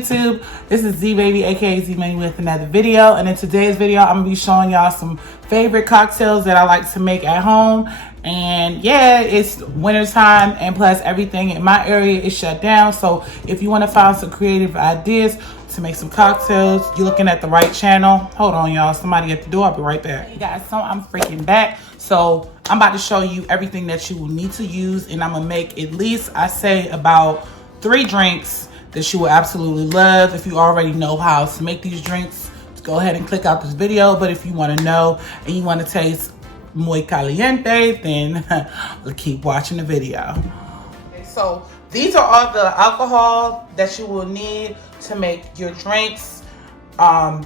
YouTube? This is Z Baby, aka Z Money, with another video. And in today's video, I'm gonna be showing y'all some favorite cocktails that I like to make at home. And yeah, it's winter time, and plus everything in my area is shut down. So if you want to find some creative ideas to make some cocktails, you're looking at the right channel. Hold on, y'all, somebody at the door. I'll be right back. Hey guys, so I'm freaking back. So I'm about to show you everything that you will need to use, and I'm gonna make at least, I say, about 3 drinks that you will absolutely love. If you already know how to make these drinks, just go ahead and click out this video. But if you want to know and you want to taste muy caliente, then keep watching the video. Okay, so these are all the alcohol that you will need to make your drinks.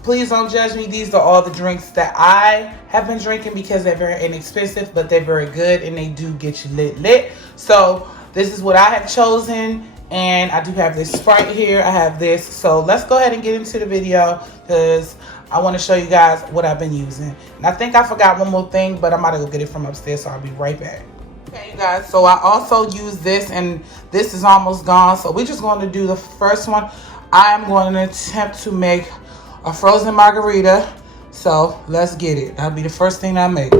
Please don't judge me. These are all the drinks that I have been drinking because they're very inexpensive, but they're very good and they do get you lit. So this is what I have chosen, and I do have this Sprite here. I have this. So let's go ahead and get into the video because I want to show you guys what I've been using. And I think I forgot one more thing, but I'm about to go get it from upstairs, so I'll be right back. Okay, you guys, so I also use this, and this is almost gone. So we're just going to do the first one. I am going to attempt to make a frozen margarita. So let's get it. That'll be the first thing I make.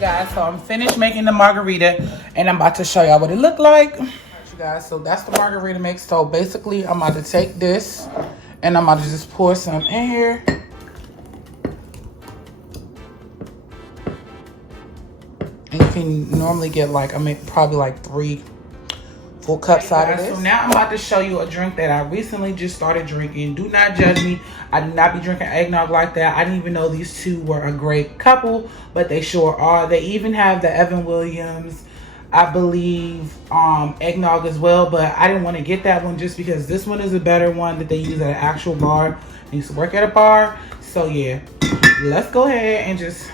Guys, so I'm finished making the margarita, and I'm about to show y'all what it looked like. All right, you guys, so that's the margarita mix. So basically, I'm about to take this and I'm about to just pour some in here. And you can normally get like, I mean, probably like 3 full cups out of this. So now I'm about to show you a drink that I recently just started drinking. Do not judge me. I do not be drinking eggnog like that. I didn't even know these two were a great couple, but they sure are. They even have the Evan Williams, I believe, eggnog as well, but I didn't want to get that one just because this one is a better one that they use at an actual bar. I used to work at a bar. So yeah, let's go ahead and just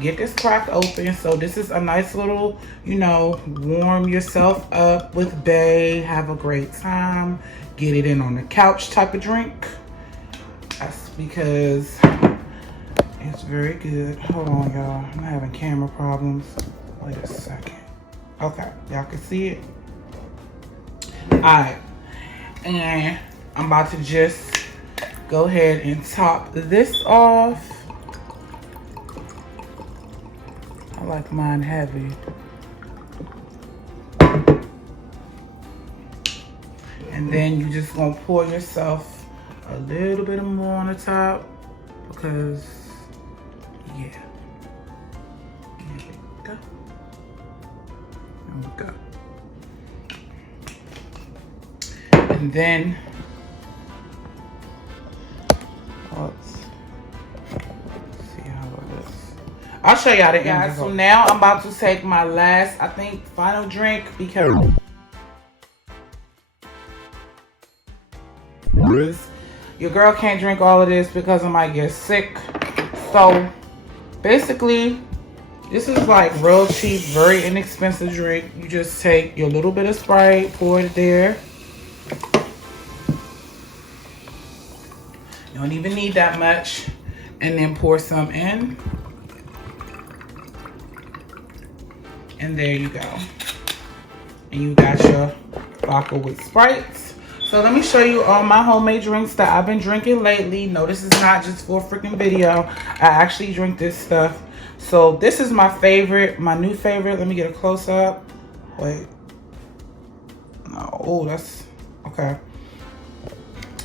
get this cracked open. So this is a nice little, you know, warm yourself up with bae, have a great time, get it in on the couch type of drink. That's because it's very good. Hold on, y'all. I'm having camera problems. Wait a second. Okay, y'all can see it. All right, and I'm about to just go ahead and top this off. I like mine heavy. And then you just gonna pour yourself a little bit more on the top because, yeah. There we go. There we go. And then Let's see how it is. I'll show y'all the guys. So now I'm about to take my last, I think, final drink because your girl can't drink all of this because I might get sick. So basically, this is like real cheap, very inexpensive drink. You just take your little bit of Sprite, pour it there. You don't even need that much. And then pour some in. And there you go. And you got your vodka with Sprites. So let me show you all my homemade drinks that I've been drinking lately. No, this is not just for a freaking video. I actually drink this stuff. So this is my favorite, my new favorite. Let me get a close up. Wait. No, oh, that's, okay.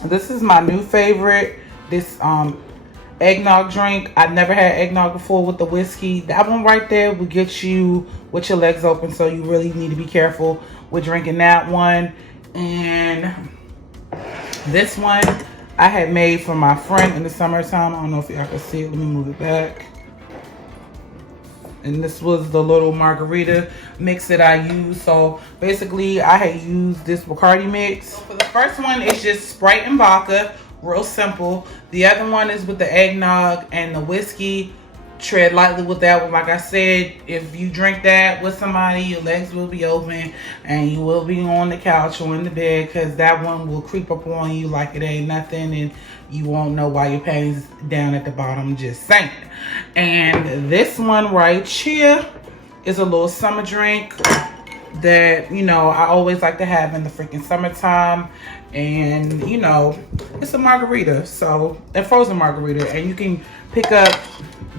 This is my new favorite. This eggnog drink. I've never had eggnog before with the whiskey. That one right there will get you with your legs open. So you really need to be careful with drinking that one. And this one I had made for my friend in the summertime. I don't know if y'all can see it. Let me move it back. And this was the little margarita mix that I used. So basically I had used this Bacardi mix. So for the first one, it's just Sprite and vodka, real simple. The other one is with the eggnog and the whiskey. Tread lightly with that one. Like I said, if you drink that with somebody, your legs will be open and you will be on the couch or in the bed, because that one will creep up on you like it ain't nothing, and you won't know why your panties down at the bottom, just saying. And this one right here is a little summer drink that, you know, I always like to have in the freaking summertime. And, you know, it's a margarita, so a frozen margarita. And you can pick up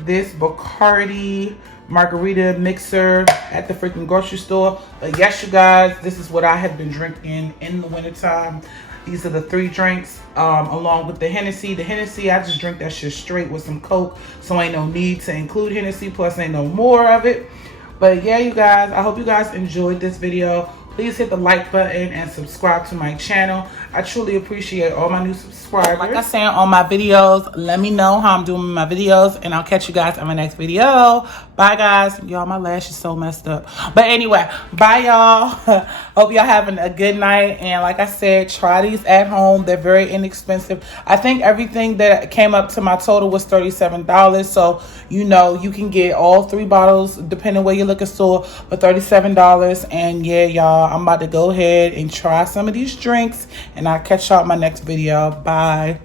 this Bacardi margarita mixer at the freaking grocery store. But yes, you guys, this is what I have been drinking in the wintertime. These are the 3 drinks along with the Hennessy. The Hennessy, I just drink that shit straight with some Coke, so ain't no need to include Hennessy, plus ain't no more of it. But yeah, you guys, I hope you guys enjoyed this video. Please hit the like button and subscribe to my channel. I truly appreciate all my new subscribers. Like I said on my videos, let me know how I'm doing with my videos, and I'll catch you guys on my next video. Bye, guys. Y'all, my lash is so messed up. But anyway, bye, y'all. Hope y'all having a good night. And like I said, try these at home. They're very inexpensive. I think everything that came up to my total was $37. So, you know, you can get all 3 bottles, depending where you look at store, for $37. And yeah, y'all, I'm about to go ahead and try some of these drinks, and I'll catch y'all in my next video. Bye.